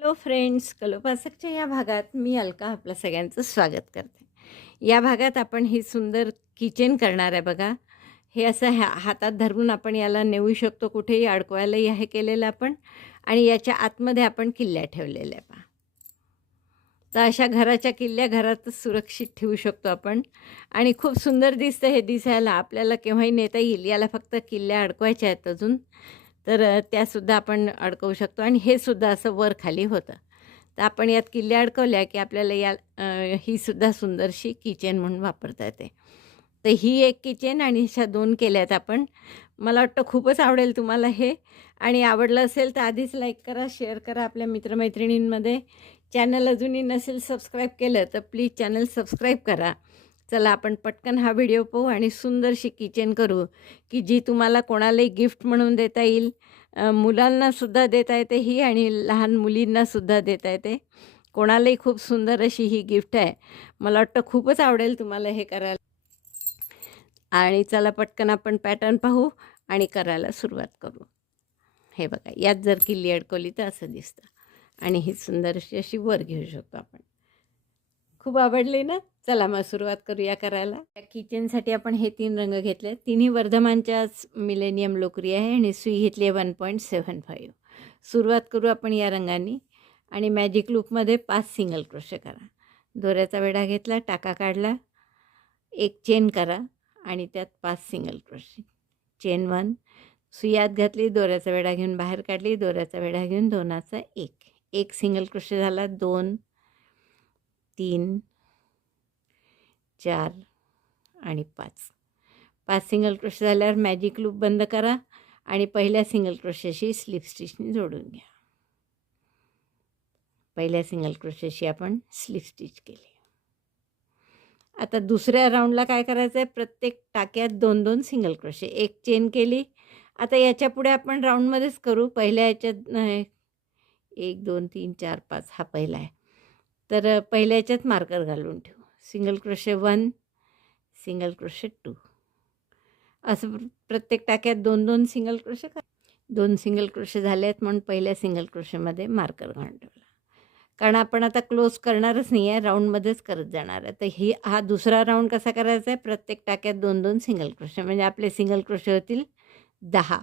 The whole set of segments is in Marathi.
हॅलो फ्रेंड्स कलोपासकच्या या भागात मी अलका आपलं सगळ्यांचं स्वागत करते. या भागात आपण ही सुंदर किचन करणार आहे बघा. हे असं ह्या हातात धरून आपण याला नेऊ शकतो कुठेही अडकवायलाही हे केलेलं आपण आणि याच्या आतमध्ये आपण किल्ल्या ठेवलेल्या पहा. तर अशा घराच्या किल्ल्या घरातच सुरक्षित ठेवू शकतो आपण. आणि खूप सुंदर दिसतं हे दिसायला. आपल्याला केव्हाही नेता येईल याला फक्त किल्ल्या अडकवायच्या आहेत अजून. तर त्यासुद्धा आपण अडकवू शकतो आणि हे सुद्धा असं वर खाली होतं. तर आपण यात किल्ल्या अडकवल्या की आपल्याला या ही सुद्धा सुंदरशी किचन म्हणून वापरता येते. तर ही एक किचन आणि अशा दोन केल्यात आपण. मला वाटतं खूपच आवडेल तुम्हाला हे. आणि आवडलं असेल तर आधीच लाईक करा शेअर करा आपल्या मित्रमैत्रिणींमध्ये. चॅनल अजूनही नसेल सबस्क्राईब केलं तर प्लीज चॅनल सबस्क्राईब करा. चला आपण पटकन हा व्हिडिओ पाहू आणि सुंदरशी किचन करू की जी तुम्हाला कोणालाही गिफ्ट म्हणून देता येईल. मुलांनासुद्धा देता येते ही आणि लहान मुलींनासुद्धा देता येते. कोणालाही खूप सुंदर अशी ही गिफ्ट आहे. मला वाटतं खूपच आवडेल तुम्हाला हे करायला. आणि चला पटकन आपण पॅटर्न पाहू आणि करायला सुरुवात करू. हे बघा यात जर किल्ली अडकवली तर असं दिसतं. आणि ही सुंदरशी अशी वर घेऊ शकतो आपण. खूप आवडली ना? चला मग सुरुवात करूया करायला. या किचनसाठी आपण हे तीन रंग घेतले तिन्ही वर्धमानच्याच मिलेनियम लोकरी आहे आणि सुई घेतली आहे वन पॉईंट सेवन फाईव्ह सुरुवात करू आपण या रंगाने आणि मॅजिक लूपमध्ये पाच सिंगल क्रोशे करा. दोऱ्याचा वेढा घेतला टाका काढला एक चेन करा आणि त्यात पाच सिंगल क्रोशे चेन वन सुई आत घातली दोऱ्याचा वेढा घेऊन बाहेर काढली दोऱ्याचा वेढा घेऊन दोनाचा एक. एक सिंगल क्रोशे झाला दोन तीन चार आणि पाच. पाच सिंगल क्रोशे झाल्यावर मॅजिक लूप बंद करा आणि पहिल्या सिंगल क्रोशेशी स्लिप स्टिचने जोडून घ्या. पहिल्या सिंगल क्रोशेशी आपण स्लिप स्टिच केली. आता दुसऱ्या राऊंडला काय करायचं आहे प्रत्येक टाक्यात दोन दोन सिंगल क्रोशे एक चेन केली. आता याच्यापुढे आपण राऊंडमध्येच करू. पहिल्या याच्यात एक दोन तीन चार पाच हा पहिला आहे. तर पहिल्या याच्यात मार्कर घालून ठेवू. Single crochet one single crochet two असं प्रत्येक टाक्यात दोन दोन सिंगल क्रोशे कर दोन सिंगल क्रोशे झाले आहेत म्हणून पहिल्या सिंगल क्रोशेमध्ये मार्कर घालून ठेवला. कारण आपण आता क्लोज करणारच नाही आहे राऊंडमध्येच करत जाणार आहे. तर ही हा दुसरा राऊंड कसा करायचा आहे? प्रत्येक टाक्यात दोन दोन सिंगल क्रोशे म्हणजे आपले सिंगल क्रोशे होतील दहा.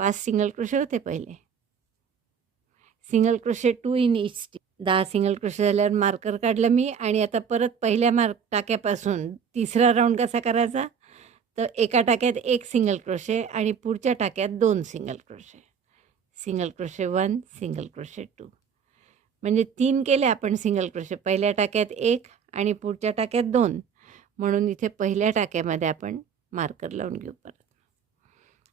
पाच सिंगल क्रोशे होते पहिले. Single crochet two in each stitch दहा सिंगल क्रोशे झाल्यावर मार्कर काढलं मी आणि आता परत पहिल्या मार्क टाक्यापासून तिसरा राऊंड कसा करायचा? तर एका टाक्यात एक सिंगल क्रोशे आणि पुढच्या टाक्यात दोन single crochet. Single crochet one single crochet two. म्हणजे तीन केले आपण सिंगल क्रोशे. पहिल्या टाक्यात एक आणि पुढच्या टाक्यात दोन. म्हणून इथे पहिल्या टाक्यामध्ये आपण मार्कर लावून घेऊ परत.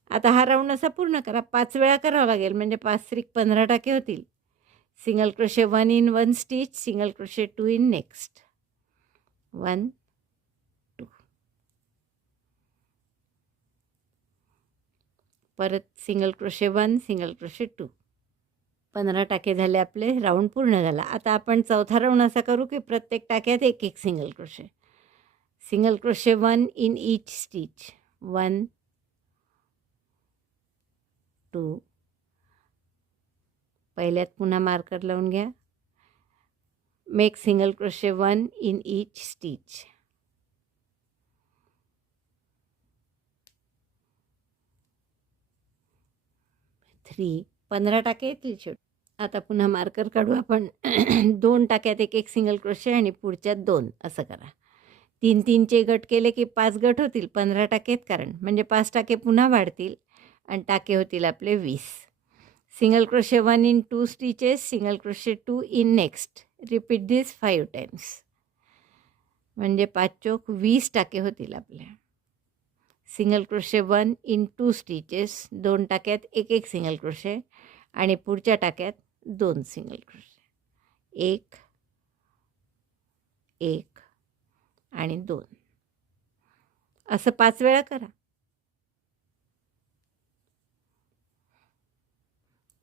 आता हा राऊंड असा पूर्ण करा. पाच वेळा करावा लागेल. म्हणजे पाच त्रिक पंधरा टाके होतील. Single crochet one in one stitch single crochet two in next one two परत single crochet one single crochet two पंधरा टाके झाले आपले राऊंड पूर्ण झाला. आता आपण चौथा राऊंड असा करू की प्रत्येक टाक्यात एक एक single crochet single crochet one in each stitch one two पहिल्यात पुन्हा मार्कर लावून घ्या. Make single crochet one in each stitch three पंधरा टाके येतील शेवट. आता पुन्हा मार्कर काढू आपण. दोन टाक्यात एक एक सिंगल क्रोशे आणि पुढच्यात दोन. असं करा. तीन तीनचे गट केले की पाच गट होतील. पंधरा टाकेत कारण. म्हणजे पाच टाके पुन्हा वाढतील आणि टाके होतील आपले वीस. Single crochet one in two stitches single crochet two in next repeat this five times. म्हणजे पाच चोक वीस टाके होतील आपल्या. Single crochet one in two stitches दोन टाक्यात एक एक सिंगल क्रोशे आणि पुढच्या टाक्यात दोन सिंगल क्रोशे एक एक आणि दोन. असं पाच वेळा करा.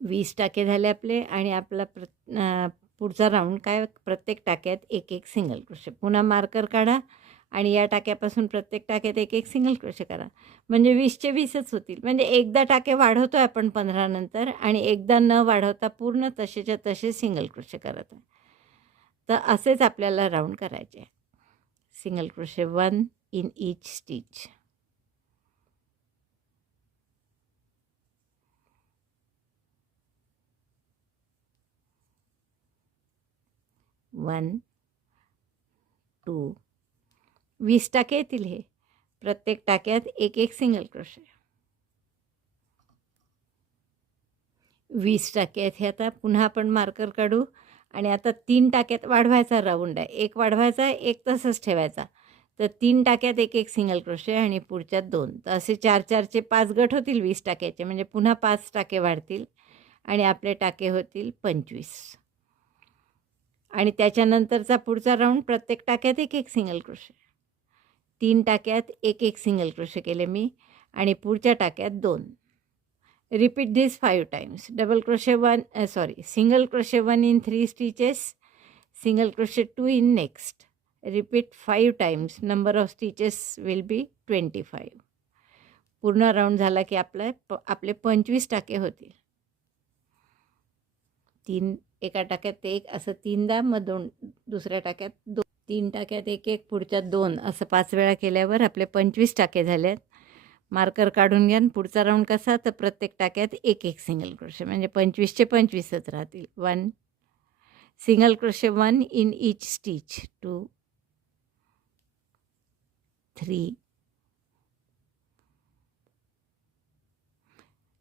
वीस टाके झाले आपले आणि आपला प्र पुढचा राऊंड काय प्रत्येक टाक्यात एक एक सिंगल क्रोशे पुन्हा मार्कर काढा आणि या टाक्यापासून प्रत्येक टाक्यात एक एक सिंगल क्रोशे करा. म्हणजे वीसचे वीसच होतील. म्हणजे एकदा टाके वाढवतो आहे आपण पंधरा नंतर आणि एकदा न वाढवता पूर्ण तसेच्या तसे सिंगल क्रोशे करत आहे. तर असेच आपल्याला राऊंड करायचे आहे. Single crochet one in each stitch one two. वीस टाके येतील हे. प्रत्येक टाक्यात एक एक सिंगल क्रोशे वीस टाके आहेत हे आता पुन्हा आपण मार्कर काढू. आणि आता तीन टाक्यात वाढवायचा राऊंड आहे. एक वाढवायचा एक तसंच ठेवायचा. तर तीन टाक्यात एक एक सिंगल क्रोशे आणि पुढच्यात दोन. तर असे चार चारचे पाच गट होतील वीस टाक्याचे. म्हणजे पुन्हा पाच टाके वाढतील आणि आपले टाके होतील पंचवीस. आणि त्याच्यानंतरचा पुढचा राऊंड प्रत्येक टाक्यात एक एक सिंगल क्रोशे. तीन टाक्यात एक एक सिंगल क्रोशे केले मी आणि पुढच्या टाक्यात दोन. Repeat this five times double crochet one sorry single crochet one in three stitches single crochet two in next repeat five times number of stitches will be twenty five पूर्ण राऊंड झाला की आपलं प आपले पंचवीस टाके होतील. तीन एका टाक्यात एक असं तीनदा मग दोन दुसऱ्या टाक्यात दोन तीन टाक्यात एक एक पुढच्या दोन असं पाच वेळा केल्यावर आपले पंचवीस टाके झाले आहेत मार्कर काढून घ्या पुढचा राऊंड कसा? तर प्रत्येक टाक्यात एक एक सिंगल क्रोशे म्हणजे पंचवीसचे पंचवीसच राहतील. One single crochet one in each stitch two three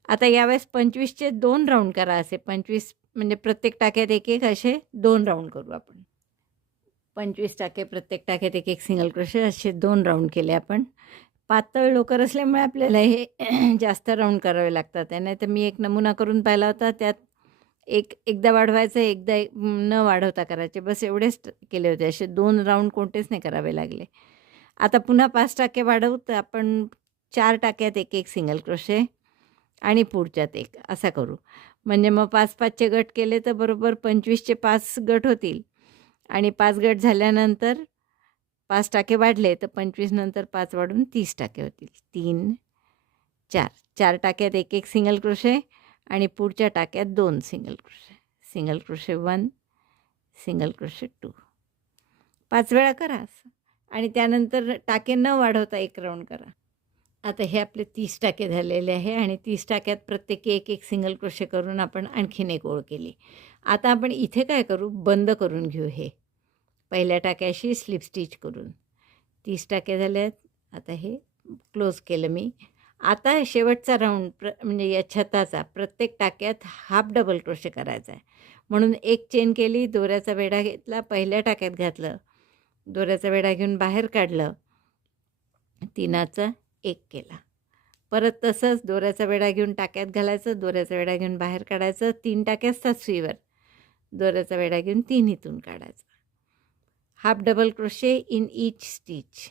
आता यावेळेस पंचवीसचे दोन राऊंड करा असे. पंचवीस म्हणजे प्रत्येक टाक्यात एक एक असे दोन राऊंड करू आपण. पंचवीस टाके प्रत्येक टाक्यात एक एक सिंगल क्रोशे असे दोन राऊंड केले आपण. पातळ लोकर असल्यामुळे आपल्याला हे जास्त राऊंड करावे लागतात. त्याने तर मी एक नमुना करून पाहिला होता त्यात एक एकदा वाढवायचं एकदा न वाढवता करायचे. बस एवढेच केले होते. असे दोन राऊंड कोणतेच नाही करावे लागले. आता पुन्हा पाच टाके वाढवू तर आपण चार टाक्यात एक एक सिंगल क्रोशे आणि पुढच्यात एक. असा करू. म्हणजे मग पाच पाचचे गट केले तर बरोबर पंचवीसचे पाच गट होतील. आणि पाच गट झाल्यानंतर पाच टाके वाढले तर पंचवीस नंतर पाच वाढून तीस टाके होतील. तीन चार. चार टाक्यात एक एक सिंगल क्रोशे आणि पुढच्या टाक्यात दोन single crochet. Single crochet one single crochet two. पाच वेळा करा असं. आणि त्यानंतर टाके न वाढवता एक राऊंड करा. आता हे आपले तीस टाके झालेले आहे आणि तीस टाक्यात प्रत्येकी एक एक सिंगल क्रोशे करून आपण आणखीन एक ओळ केली. आता आपण इथे काय करू? बंद करून घेऊ हे. पहिल्या टाक्याशी स्लिप स्टिच करून. तीस टाके झाले आहेत आता हे क्लोज केलं मी. आता शेवटचा राऊंड प्र म्हणजे या छताचा प्रत्येक टाक्यात हाफ डबल क्रोशे करायचा आहे. म्हणून एक चेन केली दोऱ्याचा वेढा घेतला पहिल्या टाक्यात घातलं. दोऱ्याचा वेढा घेऊन बाहेर काढलं. तिनाचा एक केला. परत तसंच दोऱ्याचा वेढा घेऊन टाक्यात घालायचं दोऱ्याचा वेढा घेऊन बाहेर काढायचं तीन टाक्या असतात स्वीवर दोऱ्याचा वेढा घेऊन तीन इथून half double crochet in each stitch.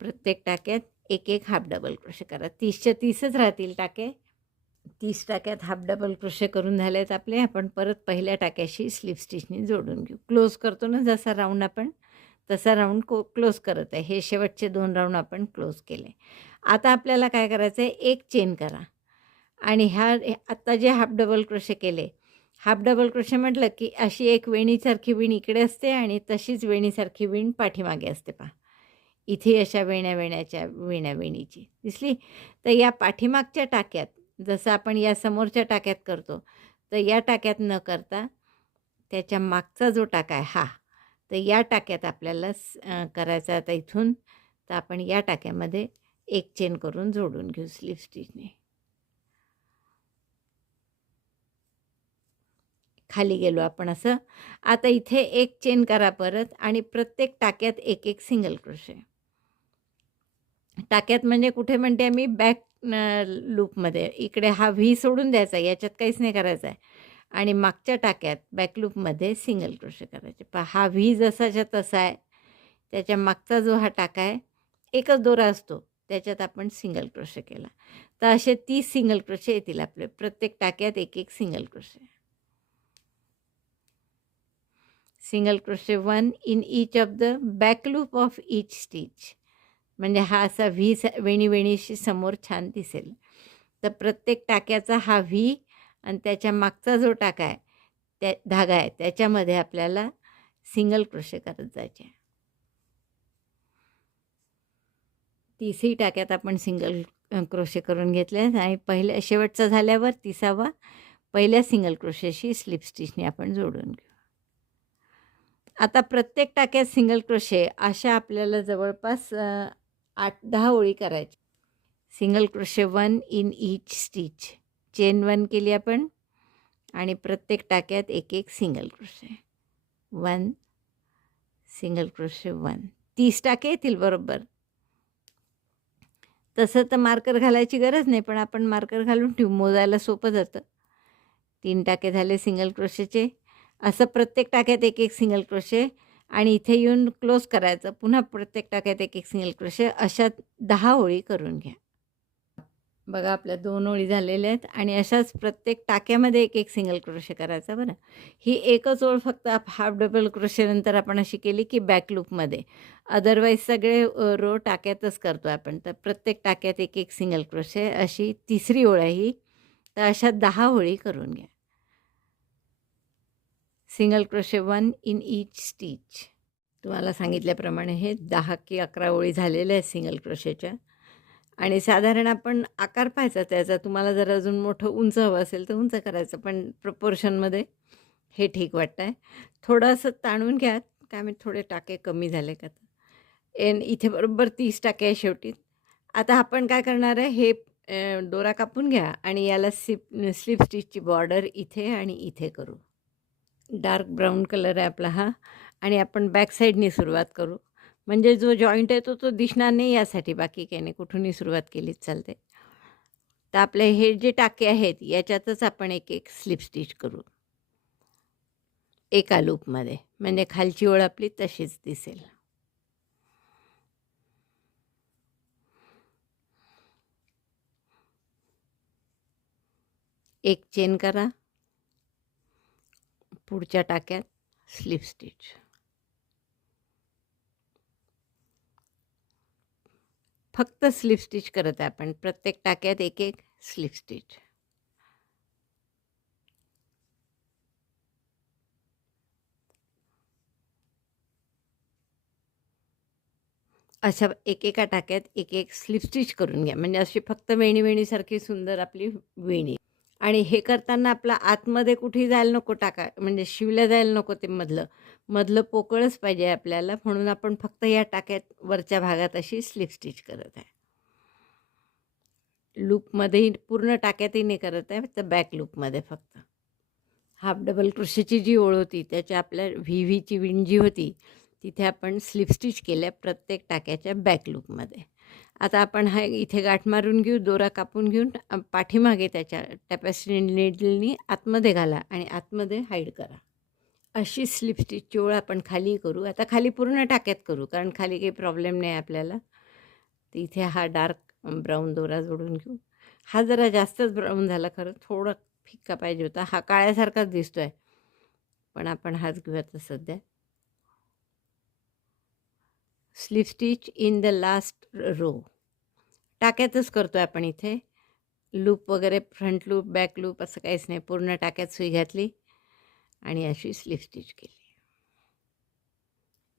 प्रत्येक टाक्यात एक एक हाफ डबल क्रोशे करा. तीसच्या तीसच राहतील टाके. तीस टाक्यात हाफ डबल क्रोशे करून झाले आहेत आपले. आपण परत पहिल्या टाक्याशी स्लीप स्टिचनी जोडून घेऊ. क्लोज करतो ना जसा राऊंड आपण तसा राऊंड को क्लोज करत आहे. हे शेवटचे दोन राऊंड आपण क्लोज केले. आता आपल्याला काय करायचं आहे एक चेन करा. आणि ह्या आत्ता जे हाफ डबल क्रोशे केले हाफ डबल क्रोशे म्हटलं की अशी एक वेणीसारखी विण इकडे असते आणि तशीच वेणीसारखी विण पाठीमागे असते पहा. इथे अशा वेण्या वेण्याच्या वेण्या वेणीची. दिसली? तर या पाठीमागच्या टाक्यात जसं आपण या समोरच्या टाक्यात करतो तर या टाक्यात न करता त्याच्या मागचा जो टाका आहे हा तर या टाक्यात आपल्याला करायचा आता इथून तर आपण या टाक्यामध्ये एक चेन करून जोडून घेऊ स्लीव स्टिचने. खाली गेलो आपण असं. आता इथे एक चेन करा परत आणि प्रत्येक टाक्यात एक एक सिंगल क्रोशे. टाक्यात म्हणजे कुठे म्हणते आम्ही? बॅक लूपमध्ये. इकडे हा व्ही सोडून द्यायचा याच्यात काहीच नाही करायचं आहे. आणि मागच्या टाक्यात बॅकलूपमध्ये सिंगल क्रोशे करायचे. प हा व्ही जसाच्या तसा आहे. त्याच्या मागचा जो हा टाका आहे एकच दोरा असतो. त्याच्यात आपण सिंगल क्रोशे केला. तर असे तीस सिंगल क्रोशे येतील आपले. प्रत्येक टाक्यात एक एक single crochet. Single crochet one in each of the back loop of each stitch. म्हणजे हा असा व्ही स वेणी वेणीशी समोर छान दिसेल. तर प्रत्येक टाक्याचा हा व्ही आणि त्याच्या मागचा जो टाका आहे त्या धागा आहे त्याच्यामध्ये आपल्याला सिंगल क्रोशे करत जायचे. तिसरी टाक्यात आपण सिंगल क्रोशे करून घेतले आणि पहिल्या शेवटचा झाल्यावर तिसावा पहिल्या सिंगल क्रोशेशी स्लिप स्टिचने आपण जोडून घेऊ. आता प्रत्येक टाक्यात सिंगल क्रोशे अशा आपल्याला जवळपास आठ दहा ओळी करायची. Single crochet one in each stitch. Chain one केली आपण आणि प्रत्येक टाक्यात एक एक single crochet. One single crochet one. तीस टाके येतील बरोबर. तसं तर मार्कर घालायची गरज नाही पण आपण मार्कर घालून ठेवू. मोजायला सोपं जातं. तीन टाके झाले सिंगल क्रोशेचे. असं प्रत्येक टाक्यात एक एक सिंगल क्रोशे आणि इथे येऊन क्लोज करायचं. पुन्हा प्रत्येक टाक्यात एक एक सिंगल क्रोशे अशा दहा ओळी करून घ्या. बघा आपल्या दोन ओळी झालेल्या आहेत आणि अशाच प्रत्येक टाक्यामध्ये एक एक सिंगल क्रोशे करायचा बरं. ही एकच ओळ फक्त हाफ डबल क्रोशेनंतर आपण अशी केली की बॅक लूपमध्ये अदरवाईज सगळे रो टाक्यातच करतो आपण. तर प्रत्येक टाक्यात एक एक सिंगल क्रोशे अशी तिसरी ओळ आहे ही. तर अशा दहा ओळी करून घ्या. Single crochet one in each stitch. तुम्हाला सांगितल्याप्रमाणे हे दहा की अकरा ओळी झालेल्या आहेत सिंगल क्रोशेच्या. आणि साधारण आपण आकार पाहायचा त्याचा. तुम्हाला जर अजून मोठं उंच हवं असेल तर उंच करायचं पण प्रपोर्शनमध्ये हे ठीक वाटतं आहे थोडंसं ताणून घ्या. काय मी थोडे टाके कमी झाले का तर. एन इथे बरोबर तीस टाके आहे शेवटी. आता आपण काय करणार आहे? हे दोरा कापून घ्या आणि याला सिप स्लिप स्टिचची बॉर्डर इथे आणि इथे करू. डार्क ब्राऊन कलर आहे आपला हा. आणि आपण बॅक साईडनी सुरुवात करू. म्हणजे जो जॉईंट आहे तो तो दिसणार नाही यासाठी बाकी काही नाही. कुठूनही सुरुवात केलीच चालते. तर आपले हे जे टाके आहेत याच्यातच आपण एक एक स्लिप स्टिच करू. एका लूपमध्ये. म्हणजे खालची ओळ आपली तशीच दिसेल. एक चेन करा. पुढच्या टाक्यात स्लिप स्टिच. फक्त स्लिप स्टिच करत आहे आपण. प्रत्येक टाक्यात एक एक स्लिप स्टिच. अशा एकेका टाक्यात एक एक स्लिप स्टिच करून घ्या. म्हणजे अशी फक्त वेणी वेणीसारखी सुंदर आपली वेणी. आणि हे करताना आपला आतमध्ये कुठेही जायला नको टाका म्हणजे शिवल्या जायला नको ते मधलं. मधलं पोकळच पाहिजे आपल्याला म्हणून आपण फक्त या टाक्यात वरच्या भागात अशी स्लिप स्टिच करत आहे. लूपमध्येही पूर्ण टाक्यातही नाही करत आहे तर बॅक लूपमध्ये फक्त. हाफ डबल क्रोशेची जी ओळ होती त्याच्या आपल्या व्ही व्हीची विण जी होती तिथे आपण स्लिप स्टिच केल्या प्रत्येक टाक्याच्या बॅक लूपमध्ये आता आपण हा इथे गाठ मारून घेऊ दोरा कापून घेऊन पाठीमागे त्याच्या टॅपॅसिटी निडलनी आतमध्ये घाला आणि आतमध्ये हाईड करा. अशी स्लिप स्टिचची ओळ आपण खाली करू. आता खाली पूर्ण टाक्यात करू कारण खाली काही प्रॉब्लेम नाही आपल्याला. तर इथे हा डार्क ब्राऊन दोरा जोडून घेऊ. हा जरा जास्तच ब्राऊन झाला खरं थोडं फिक्का पाहिजे होता. हा काळ्यासारखाच दिसतो आहे पण आपण हाच घेऊया सध्या. Slip stitch in the last row टाक्यातच करतो आहे आपण इथे. लूप वगैरे फ्रंट लूप बॅक लूप असं काहीच नाही. पूर्ण टाक्यात सुई घातली आणि अशी स्लिप स्टिच केली.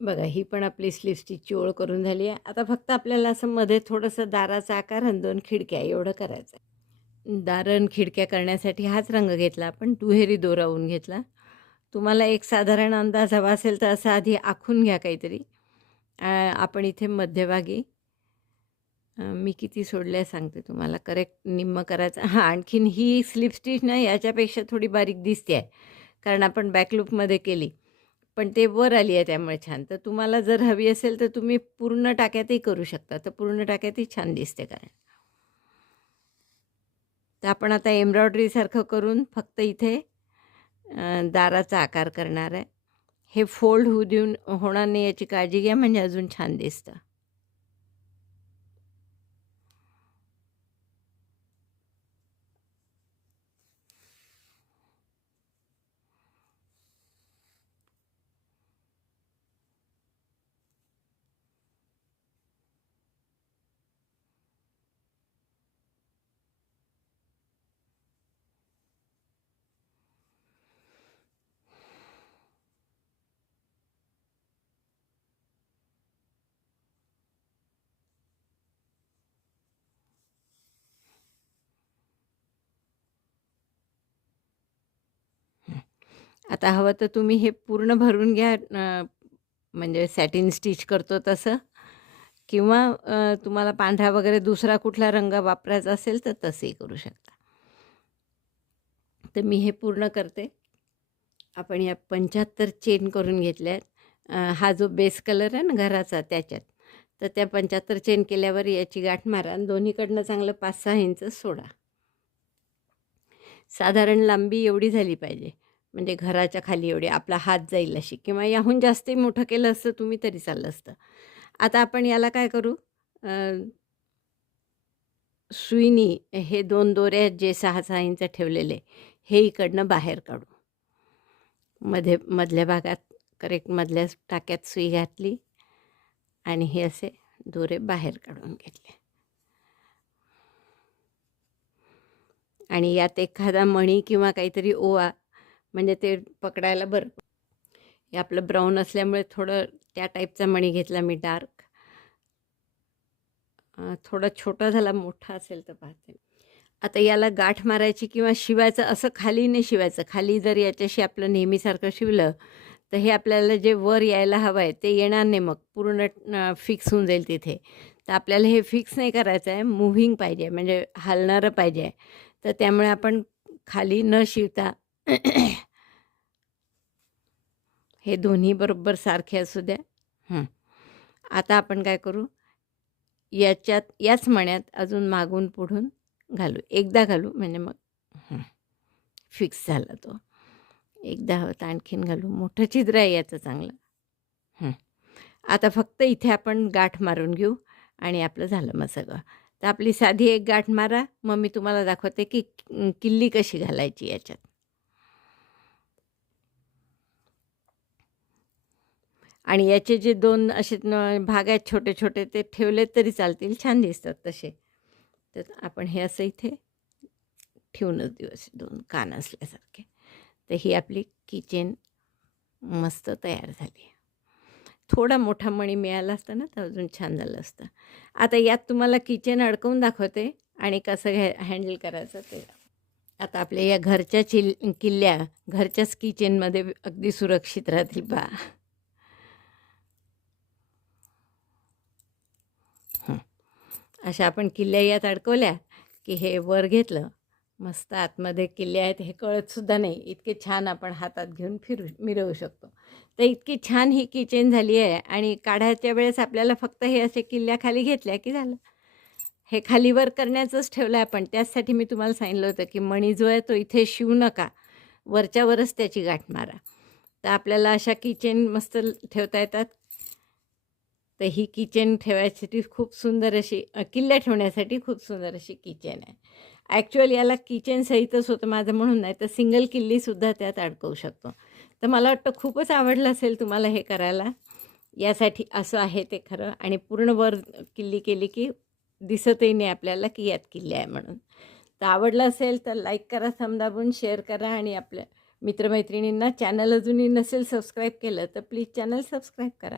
बघा ही पण आपली स्लिप स्टिचची ओळ करून झाली आहे. आता फक्त आपल्याला असं मध्ये थोडंसं दाराचा आकार आणि दोन खिडक्या एवढं करायचं आहे. दारण खिडक्या करण्यासाठी हाच रंग घेतला आपण. दुहेरी दोरावून घेतला. तुम्हाला एक साधारण अंदाज हवा असेल तर असं आधी आखून घ्या काहीतरी. आपण इथे मध्यभागी. मी किती सोडल्या सांगते तुम्हाला. करेक्ट निम्म करायचं. हां आणखीन ही स्लिप स्टिच ना याच्यापेक्षा थोडी बारीक दिसते आहे. कारण आपण बॅकलूपमध्ये केली. पण ते वर आली आहे त्यामुळे छान. तर तुम्हाला जर हवी असेल तर तुम्ही पूर्ण टाक्यातही करू शकता. तर पूर्ण टाक्यातही छान दिसते कारण. तर आपण आता एम्ब्रॉयडरीसारखं करून फक्त इथे दाराचा आकार करणार आहे. हे फोल्ड होऊ देऊन होणार नाही याची काळजी घ्या म्हणजे अजून छान दिसतं. आता हवं तर तुम्ही हे पूर्ण भरून घ्या म्हणजे सॅटिन स्टिच करतो तसं. किंवा तुम्हाला पांढरा वगैरे दुसरा कुठला रंग वापरायचा असेल तर तसंही करू शकता. तर मी हे पूर्ण करते. आपण या पंच्याहत्तर चेन करून घेतल्या आहेत. हा जो बेस कलर आहे ना घराचा त्याच्यात तर त्या पंच्याहत्तर चेन केल्यावर याची गाठ मारा आणि दोन्हीकडनं चांगलं पाच सहा इंच सोडा. साधारण लांबी एवढी झाली पाहिजे. म्हणजे घराच्या खाली एवढी आपला हात जाईल अशी किंवा याहून जास्तही मोठं केलं असतं तुम्ही तरी चाललं असतं. आता आपण याला काय करू? सुईनी हे दोन दोरे आहेत जे सहा सहा इंच ठेवलेले हे इकडनं बाहेर काढू. मध्ये मधल्या भागात करेक्ट मधल्या टाक्यात सुई घातली आणि हे असे दोरे बाहेर काढून घेतले. आणि यात एखादा मणी किंवा काहीतरी ओवा म्हणजे ते पकडायला बरं. हे आपलं ब्राऊन असल्यामुळे थोडं त्या टाईपचा मणी घेतला मी डार्क थोडा छोटा झाला मोठा असेल तर पाहते. आता याला गाठ मारायची किंवा शिवायचं असं खाली नाही शिवायचं. खाली जर याच्याशी आपलं नेहमीसारखं शिवलं तर हे आपल्याला जे वर यायला हवं आहे ते येणार नाही मग. पूर्ण फिक्स होऊन जाईल तिथे. तर आपल्याला हे फिक्स नाही करायचं आहे मुव्हिंग पाहिजे. म्हणजे हलणारं पाहिजे. तर त्यामुळे आपण खाली न शिवता हे दोन्ही बरोबर सारखे असू द्या. आता आपण काय करू? याच्यात याच मण्यात अजून मागून पुढून घालू. एकदा घालू म्हणजे मग फिक्स झाला तो. एकदा हवं आणखीन घालू. मोठं छिद्र आहे याचं चांगलं. आता फक्त इथे आपण गाठ मारून घेऊ आणि आपलं झालं मग सगळं. तर आपली साधी एक गाठ मारा. मग मी तुम्हाला दाखवते की किल्ली कशी घालायची याच्यात. आणि याचे जे दोन असे भाग आहेत छोटे छोटे ते ठेवले तरी चालतील. छान दिसतात तसे. तर आपण हे असं इथे ठेवूनच देऊ असे दोन कान असल्यासारखे. तर ही आपली किचेन मस्त तयार झाली. थोडा मोठा मणी मिळाला असता ना तर अजून छान झालं असतं. आता यात तुम्हाला किचन अडकवून दाखवते आणि कसं घ्या हँडल करायचं ते. आता आपल्या या घरच्या चिल किल्ल्या घरच्याच किचनमध्ये अगदी सुरक्षित राहतील बा अशा आपण किल्ल्या यात अडकवल्या की हे वर घेतलं. मस्त आतमध्ये किल्ले आहेत हे कळतसुद्धा नाही. इतके छान आपण हातात घेऊन फिरू मिरवू शकतो. तर इतकी छान ही किचेन झाली आहे आणि काढायच्या वेळेस आपल्याला फक्त हे असे किल्ल्याखाली घेतल्या की झालं. हे खालीवर करण्याचंच ठेवलं आहे आपण. त्याचसाठी मी तुम्हाला सांगितलं होतं की मणी जो आहे तो इथे शिवू नका. वरच्यावरच त्याची गाठ मारा. तर आपल्याला अशा किचेन मस्त ठेवता येतात. तर ही किचन ठेवायसाठी खूप सुंदर अशी किल्ल्या ठेवण्यासाठी खूप सुंदर अशी किचन आहे. ॲक्च्युअली याला किचन सहितच होतं माझं म्हणून नाही तर सिंगल किल्लीसुद्धा त्यात अडकवू शकतो. तर मला वाटतं खूपच आवडलं असेल तुम्हाला हे करायला. यासाठी असं आहे ते खरं आणि पूर्ण वर किल्ली केली की दिसतही नाही आपल्याला की यात किल्ली आहे म्हणून. तर आवडलं असेल तर लाईक करा समदाबून शेअर करा आणि आपल्या मित्रमैत्रिणींना चॅनल अजूनही नसेल सबस्क्राईब केलं तर प्लीज चॅनल सबस्क्राईब करा.